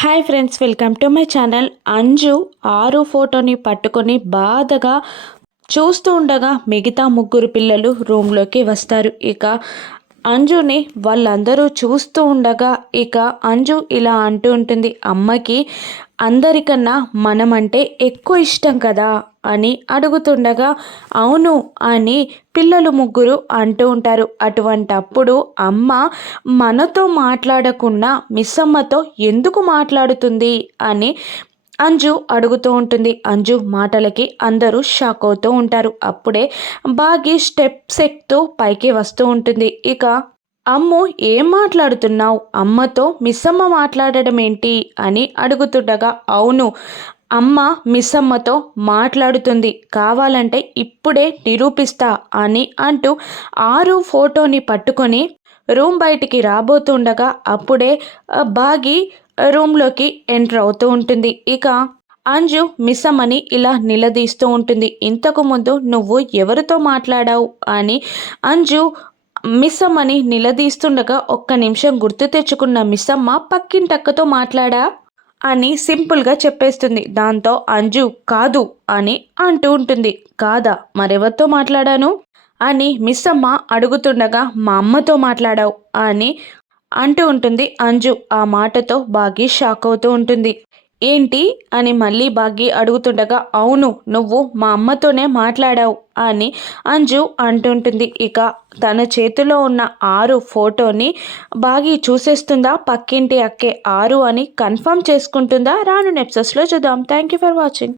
Hi friends, welcome to my channel. Anju ఆరు ఫోటోని పట్టుకొని బాధగా చూస్తూ ఉండగా మిగతా ముగ్గురు పిల్లలు రూమ్లోకి వస్తారు. ఇక అంజుని వాళ్ళందరూ చూస్తూ ఉండగా ఇక అంజు ఇలా అంటూ ఉంటుంది, అమ్మకి అందరికన్నా మనమంటే ఎక్కువ ఇష్టం కదా అని అడుగుతుండగా అవును అని పిల్లలు ముగ్గురు అంటూ ఉంటారు. అటువంటప్పుడు అమ్మ మనతో మాట్లాడకుండా మిస్సమ్మతో ఎందుకు మాట్లాడుతుంది అని అంజు అడుగుతూ ఉంటుంది. అంజు మాటలకి అందరూ షాక్ అవుతూ ఉంటారు. అప్పుడే బాగి స్టెప్స్ ఎక్కుతూ పైకి వస్తూ ఉంటుంది. ఇక అమ్ము ఏం మాట్లాడుతున్నావు, అమ్మతో మిస్సమ్మ మాట్లాడడం ఏంటి అని అడుగుతుండగా అవును అమ్మ మిస్సమ్మతో మాట్లాడుతుంది, కావాలంటే ఇప్పుడే నిరూపిస్తా అని అంటూ ఆరు ఫోటోని పట్టుకొని రూమ్ బయటికి రాబోతుండగా అప్పుడే బాగి రూమ్లోకి ఎంటర్ అవుతూ ఉంటుంది. ఇక అంజు మిస్సమ్మని ఇలా నిలదీస్తూ ఉంటుంది, ఇంతకు ముందు నువ్వు ఎవరితో మాట్లాడావు అని అంజు మిస్సమ్మని నిలదీస్తుండగా ఒక్క నిమిషం గుర్తు తెచ్చుకున్న మిస్సమ్మ పక్కింటక్కతో మాట్లాడా అని సింపుల్గా చెప్పేస్తుంది. దాంతో అంజు కాదు అని అంటూ ఉంటుంది. కాదా, మరెవరితో మాట్లాడాను అని మిస్సమ్మ అడుగుతుండగా మా అమ్మతో మాట్లాడావు అని అంటూ ఉంటుంది అంజు. ఆ మాటతో బాగి షాక్ అవుతూ ఉంటుంది. ఏంటి అని మళ్ళీ బాగి అడుగుతుండగా అవును నువ్వు మా అమ్మతోనే మాట్లాడావు అని అంజు అంటుంటుంది. ఇక తన చేతిలో ఉన్న ఆరు ఫోటోని బాగి చూసేస్తుందా, పక్కింటి అక్కే ఆరు అని కన్ఫర్మ్ చేసుకుంటుందా, రాను ఎపిసోడ్స్లో చూద్దాం. Thank you for watching.